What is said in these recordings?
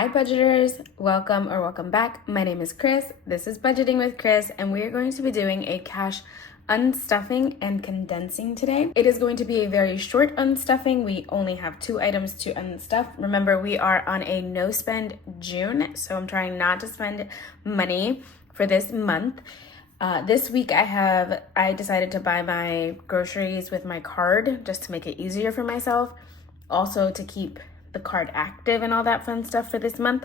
Hi budgeters, welcome back. My name is Chris. This is Budgeting with Chris, and we are going to be doing a cash unstuffing and condensing today. It is going to be a very short unstuffing. We only have 2 items to unstuff. Remember, we are on a no spend June, so I'm trying not to spend money for this month. This week I decided to buy my groceries with my card just to make it easier for myself. Also to keep the card active and all that fun stuff for this month.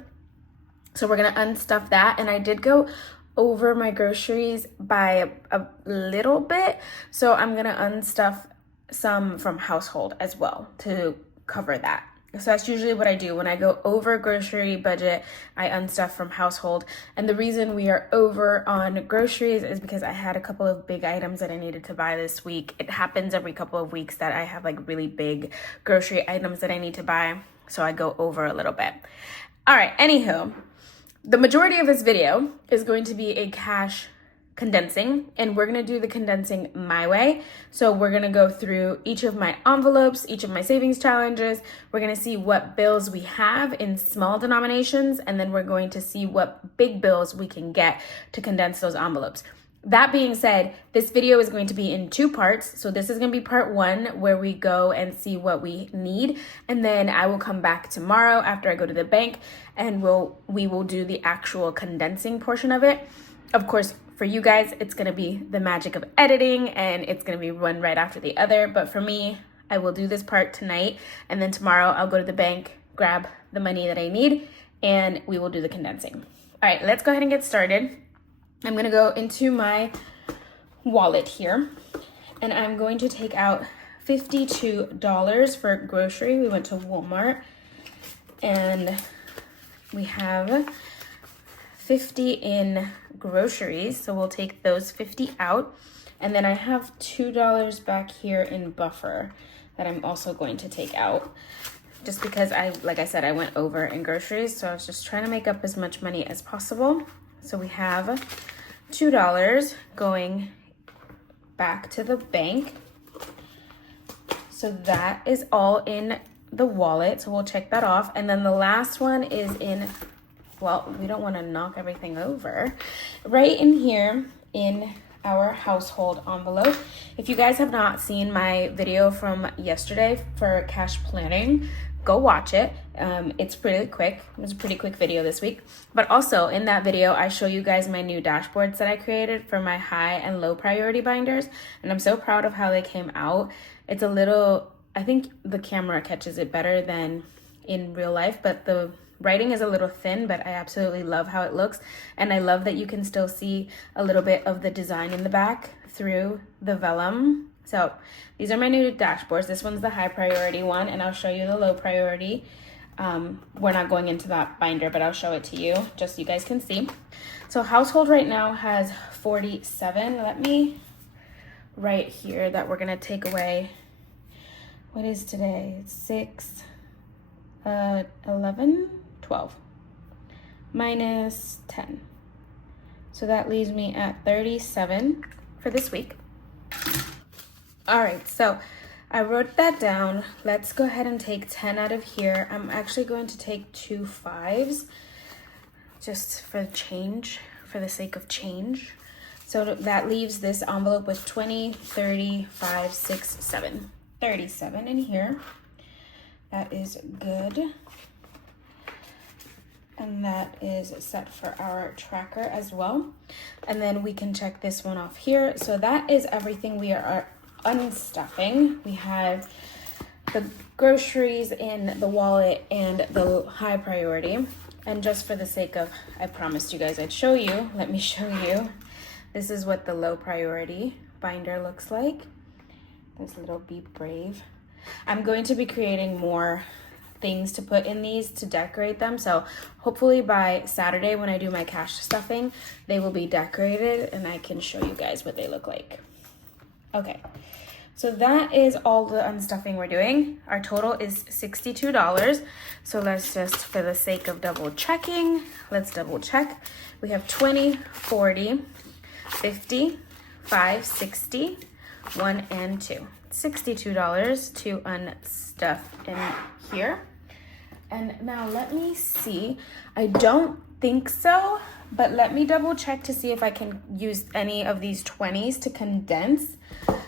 So we're gonna unstuff that, and I did go over my groceries by a little bit, so I'm gonna unstuff some from household as well to cover that. So that's usually what I do. When I go over grocery budget, I unstuff from household. And the reason we are over on groceries is because I had a couple of big items that I needed to buy this week. It happens every couple of weeks that I have like really big grocery items that I need to buy. So I go over a little bit. All right, anywho, the majority of this video is going to be a cash condensing, and we're gonna do the condensing my way. So we're gonna go through each of my envelopes, each of my savings challenges. We're gonna see what bills we have in small denominations, and then we're going to see what big bills we can get to condense those envelopes. That being said, this video is going to be in 2 parts. So this is gonna be part 1, where we go and see what we need. And then I will come back tomorrow after I go to the bank, and we will do the actual condensing portion of it. Of course, for you guys, it's gonna be the magic of editing, and it's gonna be one right after the other. But for me, I will do this part tonight, and then tomorrow I'll go to the bank, grab the money that I need, and we will do the condensing. All right, let's go ahead and get started. I'm gonna go into my wallet here, and I'm going to take out $52 for grocery. We went to Walmart, and we have 50 in groceries, so we'll take those 50 out. And then I have $2 back here in buffer that I'm also going to take out, just because like I said, I went over in groceries, so I was just trying to make up as much money as possible. So we have $2 going back to the bank. So that is all in the wallet, so we'll check that off. And then the last one is in, well, we don't want to knock everything over, right in here in our household envelope. If you guys have not seen my video from yesterday for cash planning, go watch it. It's pretty quick. It was a pretty quick video this week. But also in that video, I show you guys my new dashboards that I created for my high and low priority binders. And I'm so proud of how they came out. It's a little, I think the camera catches it better than in real life, but the writing is a little thin, but I absolutely love how it looks. And I love that you can still see a little bit of the design in the back through the vellum. So these are my new dashboards. This one's the high priority one, and I'll show you the low priority. We're not going into that binder, but I'll show it to you just so you guys can see. So household right now has 47. Let me write here that we're gonna take away, what is today? It's 6, 11, 12, minus 10. So that leaves me at 37 for this week. All right, so I wrote that down. Let's go ahead and take 10 out of here. I'm actually going to take 2 5s just for change, for the sake of change. So that leaves this envelope with 20, 30, 5, 6, 7. 37 in here. That is good. And that is set for our tracker as well. And then we can check this one off here. So that is everything we are unstuffing. We have the groceries in the wallet and the high priority. And just for the sake of, I promised you guys I'd show you, let me show you. This is what the low priority binder looks like. This little Be Brave. I'm going to be creating more things to put in these to decorate them. So hopefully by Saturday when I do my cash stuffing, they will be decorated and I can show you guys what they look like. Okay, so that is all the unstuffing we're doing. Our total is $62. So let's just, for the sake of double checking, let's double check. We have 20, 40, 50, 5, 60, 1 and 2. $62 to unstuff in here. and now let me see. I don't think so, but let me double check to see if I can use any of these 20s to condense.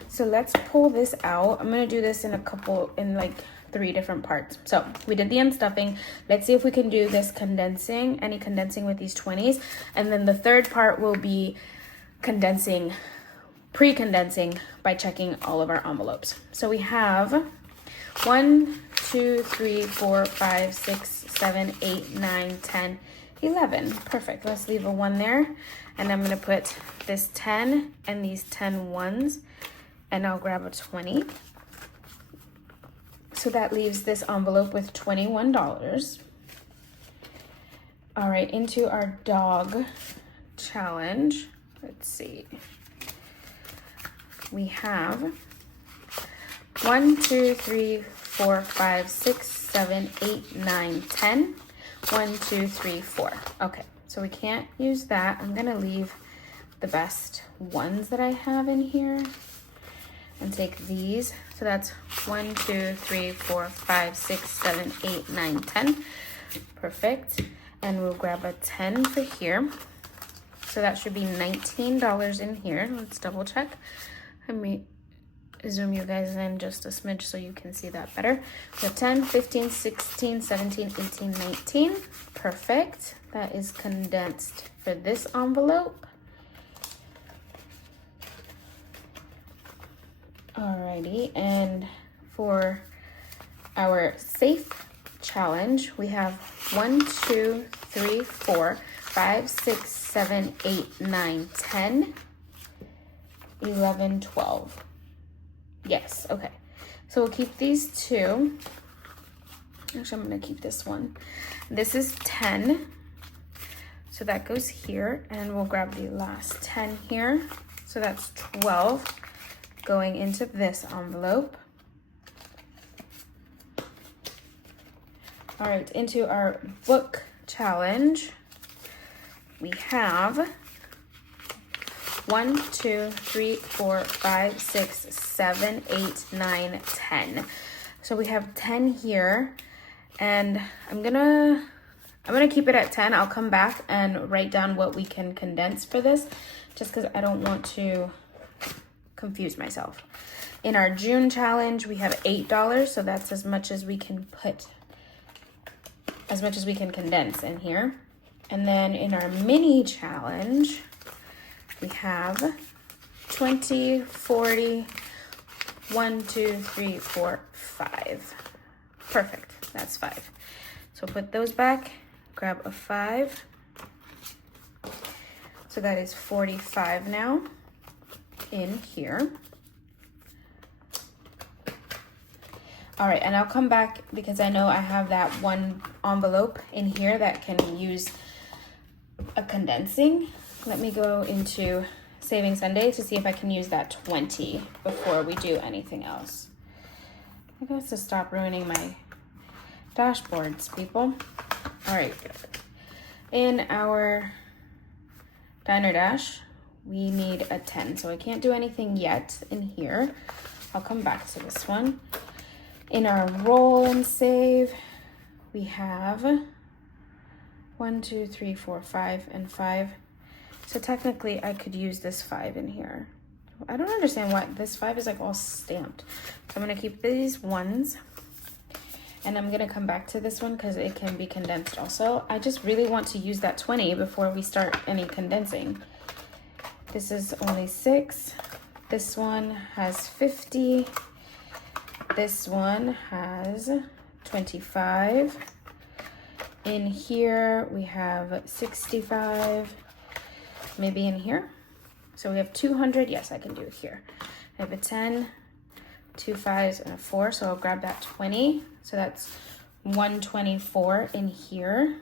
So let's pull this out. I'm gonna do this in like 3 different parts. So we did the unstuffing. Let's see if we can do this condensing, any condensing with these 20s. And then the third part will be condensing, pre-condensing by checking all of our envelopes. So we have 1, 2, 3, 4, 5, 6, 7, 8, 9, 10, 11. Perfect. Let's leave a 1 there. And I'm gonna put this 10 and these 10 ones, and I'll grab a 20. So that leaves this envelope with $21. All right, into our dog challenge. Let's see. We have 1, 2, 3, 4, 5, 6, 7, 8, 9, 10. 1, 2, 3, 4. Okay, so we can't use that. I'm gonna leave the best ones that I have in here and take these. So that's 1, 2, 3, 4, 5, 6, 7, 8, 9, 10. Perfect. And we'll grab a 10 for here. So that should be $19 in here. Let's double check. Let me zoom you guys in just a smidge so you can see that better. So 10, 15, 16, 17, 18, 19. Perfect. That is condensed for this envelope. Alrighty, and for our safe challenge, we have 1, 2, 3, 4, 5, 6, 7, 8, 9, 10, 11, 12. Yes, okay. So we'll keep these 2. Actually, I'm gonna keep this one. This is 10. So that goes here, and we'll grab the last 10 here. So that's 12 going into this envelope. All right, into our book challenge, we have 1, 2, 3, 4, 5, 6, 7, 8, 9, 10. So we have 10 here, and I'm gonna keep it at 10. I'll come back and write down what we can condense for this, just because I don't want to confuse myself. In our June challenge, we have $8, so that's as much as we can condense in here. And then in our mini challenge, we have 20, 40, 1, 2, 3, 4, 5. Perfect, that's 5. So put those back, grab a 5. So that is 45 now in here. All right, and I'll come back because I know I have that 1 envelope in here that can use a condensing. Let me go into Saving Sunday to see if I can use that 20 before we do anything else. I guess to stop ruining my dashboards, people. All right, in our Diner Dash, we need a 10, so I can't do anything yet in here. I'll come back to this one. In our roll and save, we have 1, 2, 3, 4, 5, and 5. So technically I could use this 5 in here. I don't understand why this 5 is like all stamped. So I'm gonna keep these ones, and I'm gonna come back to this one because it can be condensed also. I just really want to use that 20 before we start any condensing. This is only 6. This one has 50. This one has 25. In here we have 65. Maybe in here. So we have 200. Yes, I can do it here. I have a 10, 2 5s, and a 4. So I'll grab that 20. So that's 124 in here.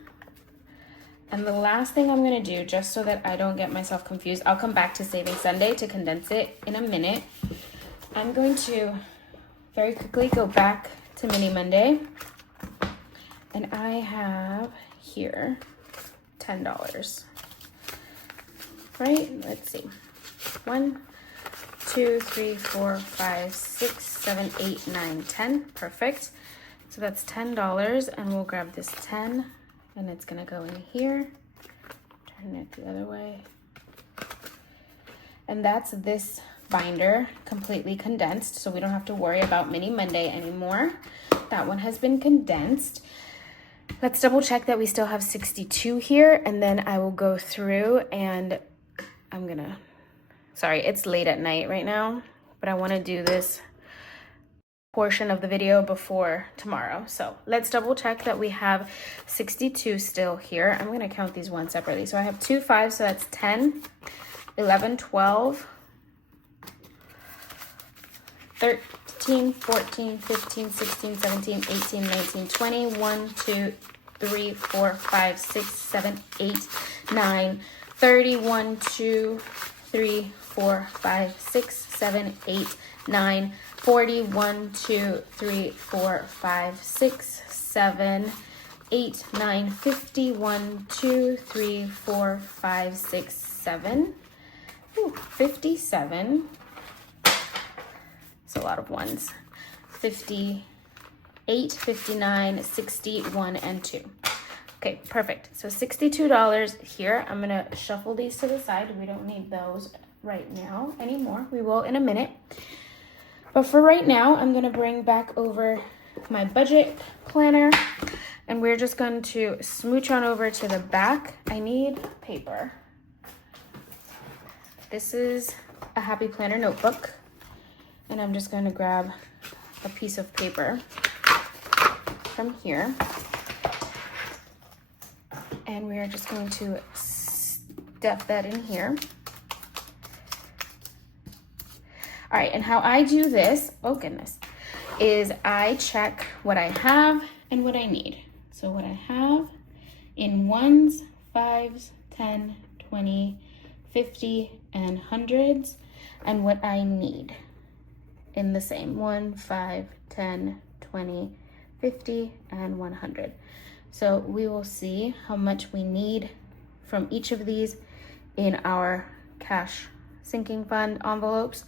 And the last thing I'm gonna do, just so that I don't get myself confused, I'll come back to Saving Sunday to condense it in a minute. I'm going to very quickly go back to Mini Monday. And I have here $10. Right? Let's see. 1, 2, 3, 4, 5, 6, 7, 8, 9, 10. Perfect. So that's $10, and we'll grab this 10, and it's gonna go in here. Turn it the other way. And that's this binder, completely condensed, so we don't have to worry about Mini Monday anymore. That one has been condensed. Let's double check that we still have 62 here, and then I will go through and sorry, it's late at night right now, but I wanna do this portion of the video before tomorrow. So let's double check that we have 62 still here. I'm gonna count these one separately. So I have 2 5s, so that's 10, 11, 12, 13, 14, 15, 16, 17, 18, 19, 20, 1, 2, 3, 4, 5, 6, 7, 8, 9, 30, 1, 2, 3, 4, 5, 6, 7, 8, 9, 40, 1, 2, 3, 4, 5, 6, 7, 8, 9, 50, 1, 2, 3, 4, 5, 6, 7. Ooh, 57. It's a lot of ones. 58, 59, 60, 1, and 2. Okay, perfect. So $62 here. I'm gonna shuffle these to the side. We don't need those right now anymore. We will in a minute. But for right now, I'm gonna bring back over my budget planner, and we're just going to smooch on over to the back. I need paper. This is a Happy Planner notebook, and I'm just going to grab a piece of paper from here, and we are just going to stuff that in here. All right, and how I do this, oh goodness, is I check what I have and what I need. So what I have in 1s, 5s, 10, 20, 50, and 100s, and what I need in the same 1, 5, 10, 20, 50, and 100. So we will see how much we need from each of these in our cash sinking fund envelopes,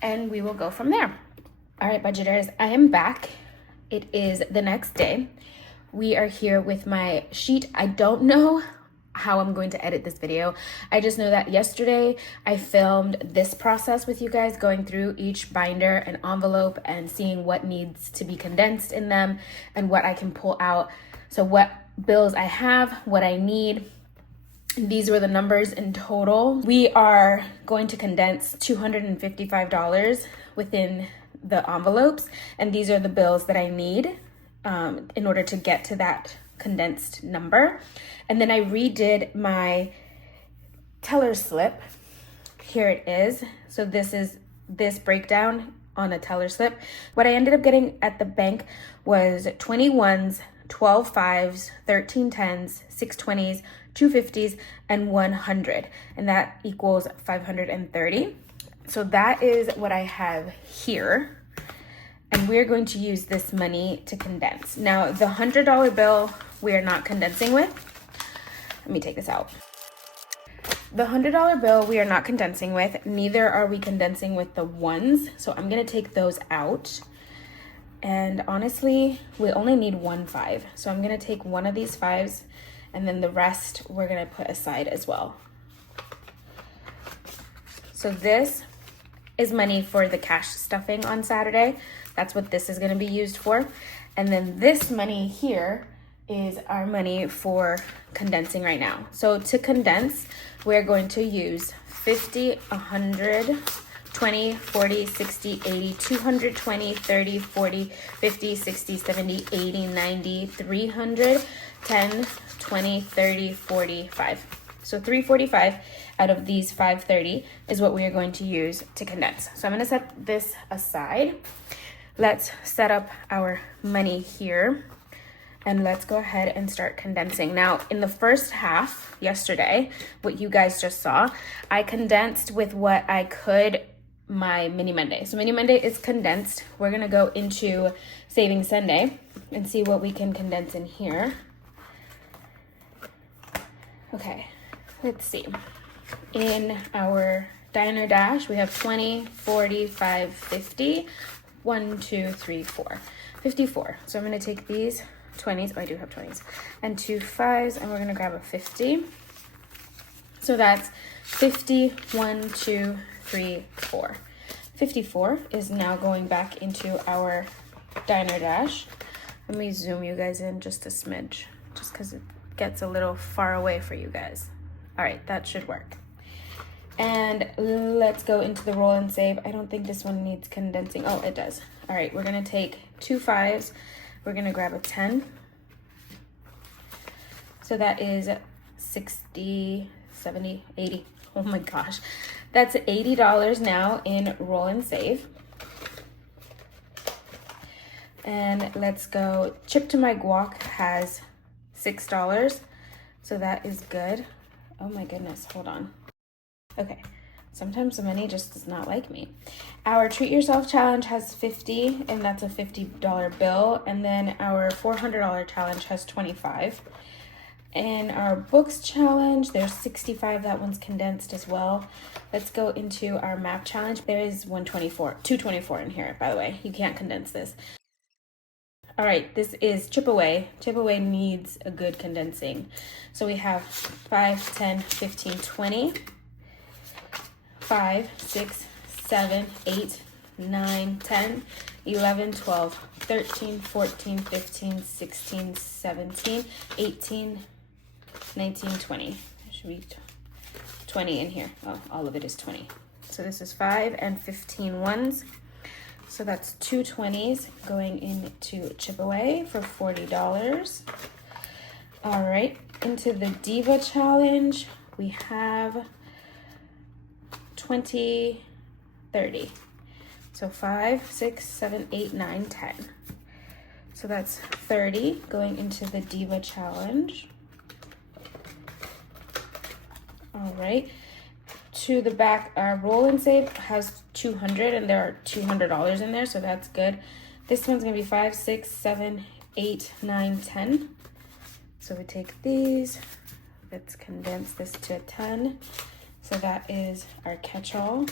and we will go from there. All right, budgeters, I am back. It is the next day. We are here with my sheet. I don't know how I'm going to edit this video. I just know that yesterday I filmed this process with you guys, going through each binder and envelope and seeing what needs to be condensed in them and what I can pull out. So what bills I have, what I need. These were the numbers in total. We are going to condense $255 within the envelopes, and these are the bills that I need in order to get to that condensed number. And then I redid my teller slip. Here it is. So this is this breakdown on a teller slip. What I ended up getting at the bank was 21s, 12 5s, 13 10s, 6 20s, 2 50s, and 100. And that equals 530. So that is what I have here. And we're going to use this money to condense. Now, the $100 bill, we are not condensing with. Let me take this out. The $100 bill, we are not condensing with. Neither are we condensing with the ones. So I'm gonna take those out. And honestly, we only need 1 5. So I'm gonna take one of these 5s, and then the rest we're gonna put aside as well. So this is money for the cash stuffing on Saturday. That's what this is gonna be used for. And then this money here is our money for condensing right now. So to condense, we're going to use 50, 100, 20, 40, 60, 80, 220, 30, 40, 50, 60, 70, 80, 90, 300, 10, 20, 30, 45. So 345 out of these 530 is what we are going to use to condense. So I'm gonna set this aside. Let's set up our money here, and let's go ahead and start condensing. Now, in the first half yesterday, what you guys just saw, I condensed with what I could my Mini Monday. So Mini Monday is condensed. We're gonna go into Saving Sunday and see what we can condense in here. Okay, let's see. In our Diner Dash, we have 20, 40, 5, 50. 1, 2, 3, 4. 54. So I'm going to take these 20s. Oh, I do have 20s. And 2 5s, and we're going to grab a 50. So that's 50, 1, 2, 3, 4. 54 is now going back into our diner dash. Let me zoom you guys in just a smidge, just because it gets a little far away for you guys. All right, that should work. And let's go into the roll and save. I don't think this one needs condensing. Oh, it does. All right, we're gonna take 2 5s. We're gonna grab a 10. So that is 60, 70, 80. Oh my gosh. That's $80 now in roll and save. And let's go. Chip to my guac has $6. So that is good. Oh my goodness, hold on. Okay, sometimes the money just does not like me. Our Treat Yourself Challenge has 50, and that's a $50 bill. And then our $400 challenge has 25. And our Books Challenge, there's 65. That one's condensed as well. Let's go into our Map Challenge. There is 224 in here, by the way. You can't condense this. All right, this is Chip Away. Chip Away needs a good condensing. So we have 5, 10, 15, 20. 5, 6, 7, 8, 9, 10, 11, 12, 13, 14, 15, 16, 17, 18, 19, 20. There should be 20 in here. Oh, all of it is 20. So this is 5 and 15 ones. So that's 2 20s going into Chip Away for $40. All right, into the Diva Challenge, we have 20, 30. So 5, 6, 7, 8, 9, 10. So that's 30 going into the Diva Challenge. All right. To the back, our roll and save has 200, and there are $200 in there, so that's good. This one's gonna be 5, 6, 7, 8, 9, 10. So we take these. Let's condense this to a 10. So that is our catch-all.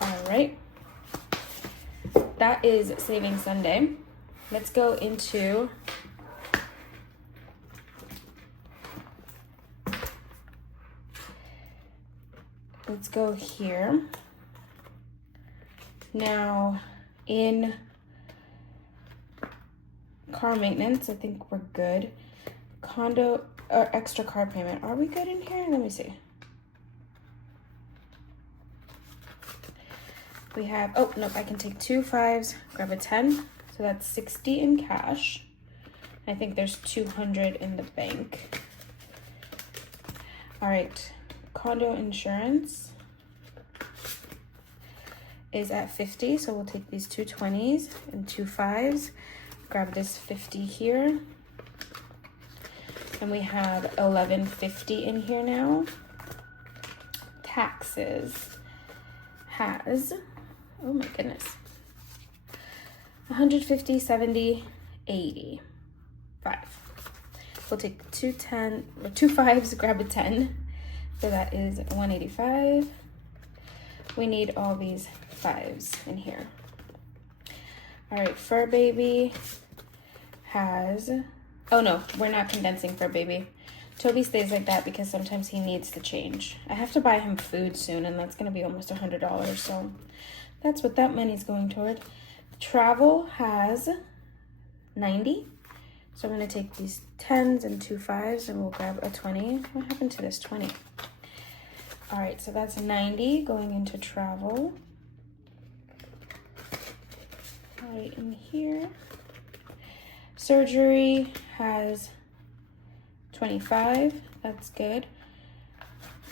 All right. That is Saving Sunday. Let's go into let's go here. Now, in car maintenance, I think we're good. Condo or extra car payment. Are we good in here? Let me see. We have, oh, nope, I can take 2 5s, grab a 10. So that's 60 in cash. I think there's 200 in the bank. All right, condo insurance is at 50. So we'll take these 2 20s and 2 5s. Grab this 50 here. And we have 1150 in here now. Taxes has, oh my goodness, 150, 70, 80, 5. We'll take 2 5s, grab a 10. So that is 185. We need all these 5s in here. All right, Fur Baby has, oh no, we're not condensing Fur Baby. Toby stays like that because sometimes he needs to change. I have to buy him food soon, and that's gonna be almost $100, so that's what that money's going toward. Travel has 90. So I'm gonna take these 10s and 2 5s, and we'll grab a 20. What happened to this 20? All right, so that's 90 going into travel. All right, in here. Surgery has 25, that's good.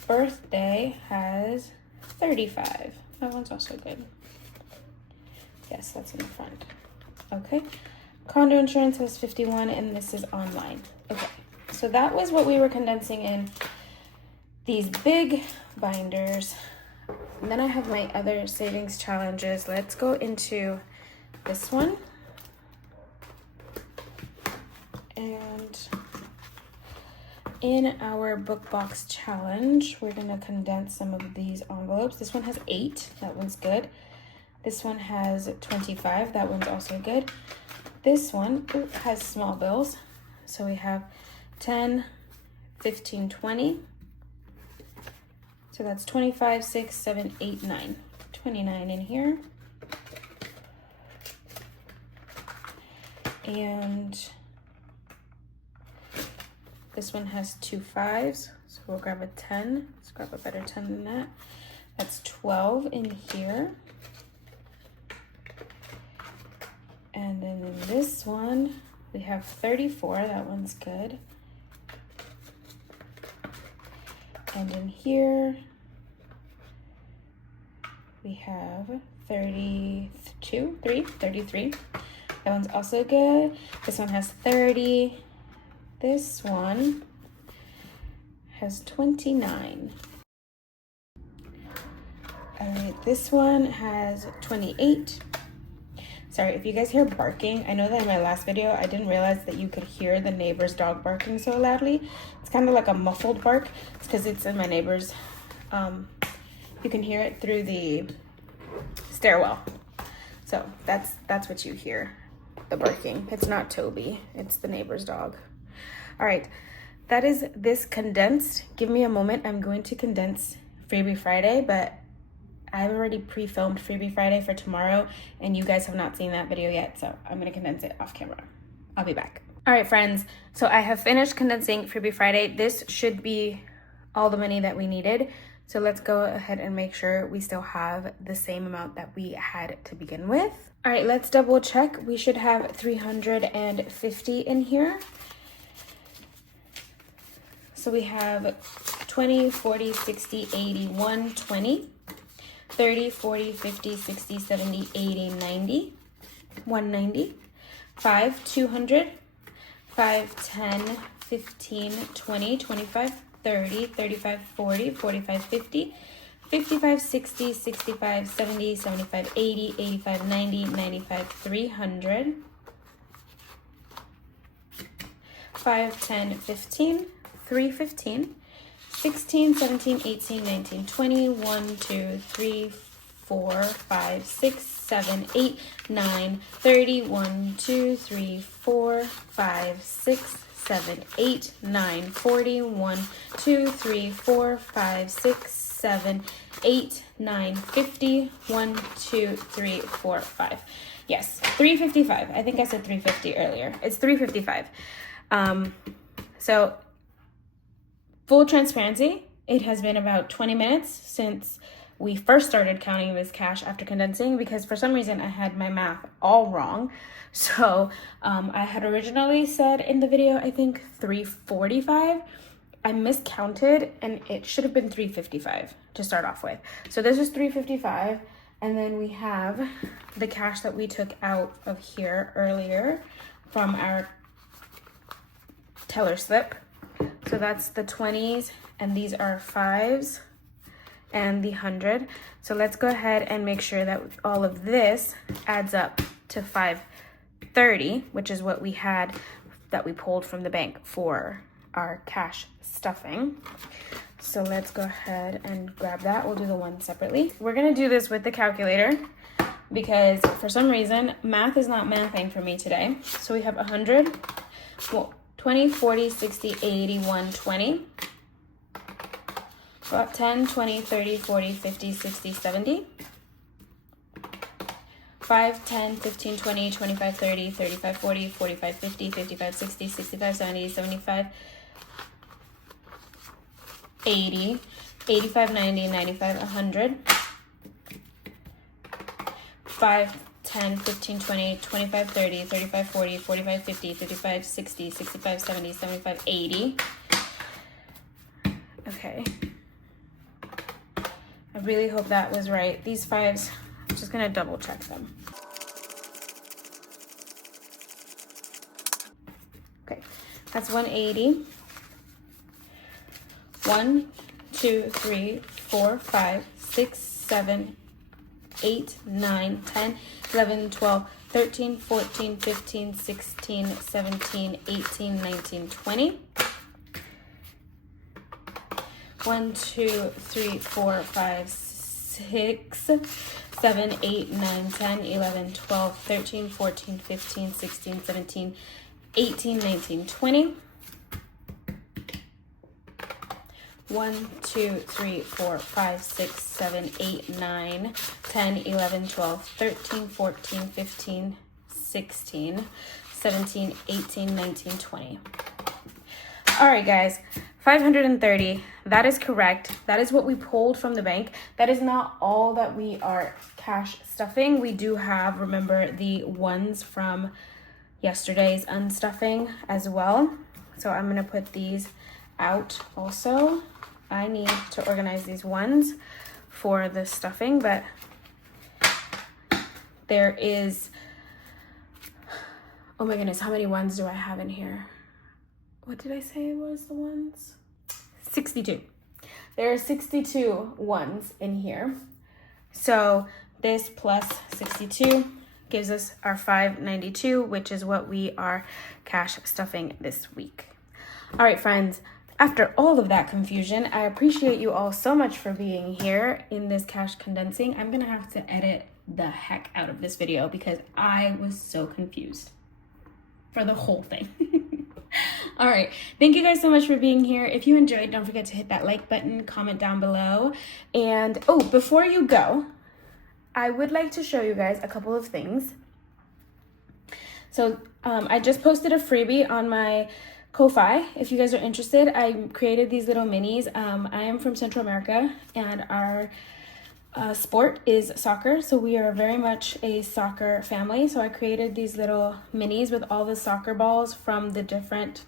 Birthday has 35. That one's also good. Yes, that's in the front. Okay. Condo insurance has 51, and this is online. Okay, so that was what we were condensing in these big binders. And then I have my other savings challenges. Let's go into this one. And in our book box challenge, we're gonna condense some of these envelopes. This one has 8, that one's good. This one has 25. That one's also good. This one has small bills. So we have 10, 15, 20. So that's 25, 6, 7, 8, 9. 29 in here. And this one has 2 5s. So we'll grab a 10. Let's grab a better 10 than that. That's 12 in here. And then in this one, we have 34. That one's good. And in here, we have 33. That one's also good. This one has 30. This one has 29. All right, this one has 28. Sorry, if you guys hear barking, I know that in my last video, I didn't realize that you could hear the neighbor's dog barking so loudly. It's kind of like a muffled bark. It's because it's in my neighbor's. You can hear it through the stairwell. So that's what you hear, the barking. It's not Toby, it's the neighbor's dog. All right, that is this condensed. Give me a moment, I'm going to condense Freebie Friday, but I've already pre-filmed Freebie Friday for tomorrow, and you guys have not seen that video yet, so I'm gonna condense it off camera. I'll be back. All right, friends, so I have finished condensing Freebie Friday. This should be all the money that we needed. So let's go ahead and make sure we still have the same amount that we had to begin with. All right, let's double check. We should have 350 in here. So we have 20, 40, 60, 80, 120. 30, 40, 50, 60, 70, 80, 90, 190, 5, 200, 5, 10, 15, 20, 25, 30, 35, 40, 45, 50, 55, 60, 65, 70, 75, 80, 85, 90, 95, 300, 5, 10, 15, 315, 16, 17, 18, 19, 20, 1, 2, 3, 4, 5, 6, 7, 8, 9, 30, 1, 2, 3, 4, 5, 6, 7, 8, 9, 40, 1, 2, 3, 4, 5, 6, 7, 8, 9, 50, 1, 2, 3, 4, 5. Yes, 355. I think I said 350 earlier. It's 355. So full transparency, it has been about 20 minutes since we first started counting this cash after condensing, because for some reason I had my math all wrong. So I had originally said in the video, I think 345. I miscounted and it should have been 355 to start off with. So this is 355. And then we have the cash that we took out of here earlier from our teller slip. So that's the 20s, and these are 5s and the 100. So let's go ahead and make sure that all of this adds up to 530, which is what we had that we pulled from the bank for our cash stuffing. So let's go ahead and grab that. We'll do the one separately. We're gonna do this with the calculator because for some reason, math is not mathing for me today. So we have 100, well, 20, 40, 60, 80, 120. About 10, 20, 30, 40, 50, 60, 70. 5, 10, 15, 20, 25, 30, 35, 40, 45, 50, 55, 60, 65, 70, 75, 80, 85, 90, 95, 100. 5, 10, 15, 20, 25, 30, 35, 40, 45, 50, 55, 60, 65, 70, 75, 80. Okay. I really hope that was right. These 5s, I'm just gonna double check them. Okay, that's 180. 1, 2, 3, 4, 5, 6, 7, 8, 9, 10, 11, 12, 13, 14, 15, 16, 17, 18, 19, 20. 1, 2, 3, 4, 5, 6, 7, 8, 9, 10, 11, 12, 13, 14, 15, 16, 17, 18, 19, 20. 1, 2, 3, 4, 5, 6, 7, 8, 9, 10, 11, 12, 13, 14, 15, 16, 17, 18, 19, 20. All right, guys, 530. That is correct. That is what we pulled from the bank. That is not all that we are cash stuffing. We do have, remember, the ones from yesterday's unstuffing as well. So I'm going to put these out also. I need to organize these ones for the stuffing, but there is, oh my goodness, how many ones do I have in here? What did I say was the ones? 62. There are 62 ones in here. So this plus 62 gives us our 592, which is what we are cash stuffing this week. All right, friends. After all of that confusion, I appreciate you all so much for being here in this cash condensing. I'm gonna have to edit the heck out of this video because I was so confused for the whole thing. All right, thank you guys so much for being here. If you enjoyed, don't forget to hit that like button, comment down below. And oh, before you go, I would like to show you guys a couple of things. So I just posted a freebie on my Ko-Fi. If you guys are interested, I created these little minis. I am from Central America and our sport is soccer, so we are very much a soccer family. So I created these little minis with all the soccer balls from the different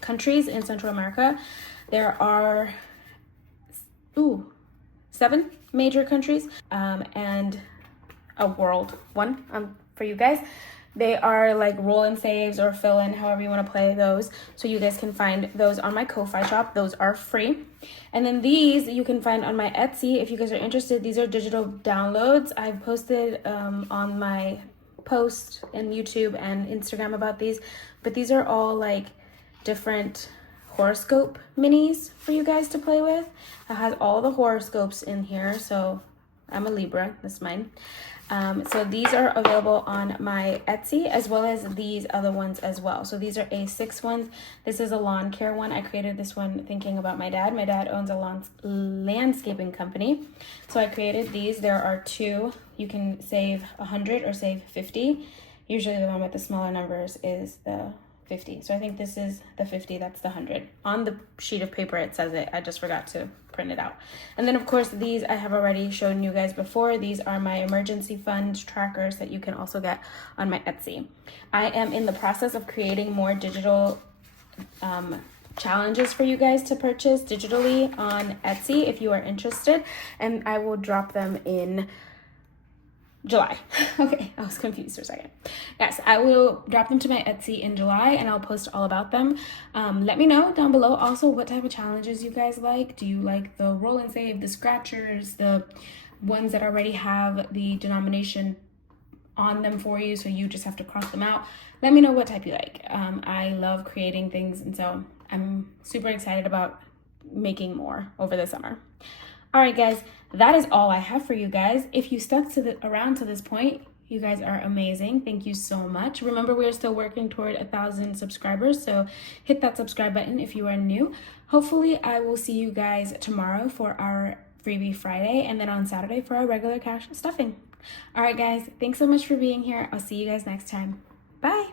countries in Central America. There are 7 major countries and a world one for you guys. They are like roll and saves or fill in, however you want to play those. So you guys can find those on my Ko-Fi shop. Those are free. And then these you can find on my Etsy. If you guys are interested, these are digital downloads. I've posted on my post and YouTube and Instagram about these. But these are all like different horoscope minis for you guys to play with. It has all the horoscopes in here. So I'm a Libra, that's mine. So these are available on my Etsy as well as these other ones as well. So these are A6 ones. This is a lawn care one. I created this one thinking about my dad. My dad owns a landscaping company. So I created these. There are 2. You can save 100 or save 50. Usually the one with the smaller numbers is the 50. So I think this is the 50, that's the 100. On the sheet of paper it says it. I just forgot to print it out. And then of course these I have already shown you guys before. These are my emergency fund trackers that you can also get on my Etsy. I am in the process of creating more digital challenges for you guys to purchase digitally on Etsy if you are interested, and I will drop them in July. Okay, I was confused for a second. Yes, I will drop them to my Etsy in July and I'll post all about them. Let me know down below also what type of challenges you guys like. Do you like the roll and save, the scratchers, the ones that already have the denomination on them for you so you just have to cross them out? Let me know what type you like. I love creating things, and so I'm super excited about making more over the summer. All right, guys, that is all I have for you guys. If you stuck around to this point, you guys are amazing. Thank you so much. Remember, we are still working toward 1,000 subscribers, so hit that subscribe button if you are new. Hopefully, I will see you guys tomorrow for our freebie Friday, and then on Saturday for our regular cash stuffing. All right, guys, thanks so much for being here. I'll see you guys next time. Bye.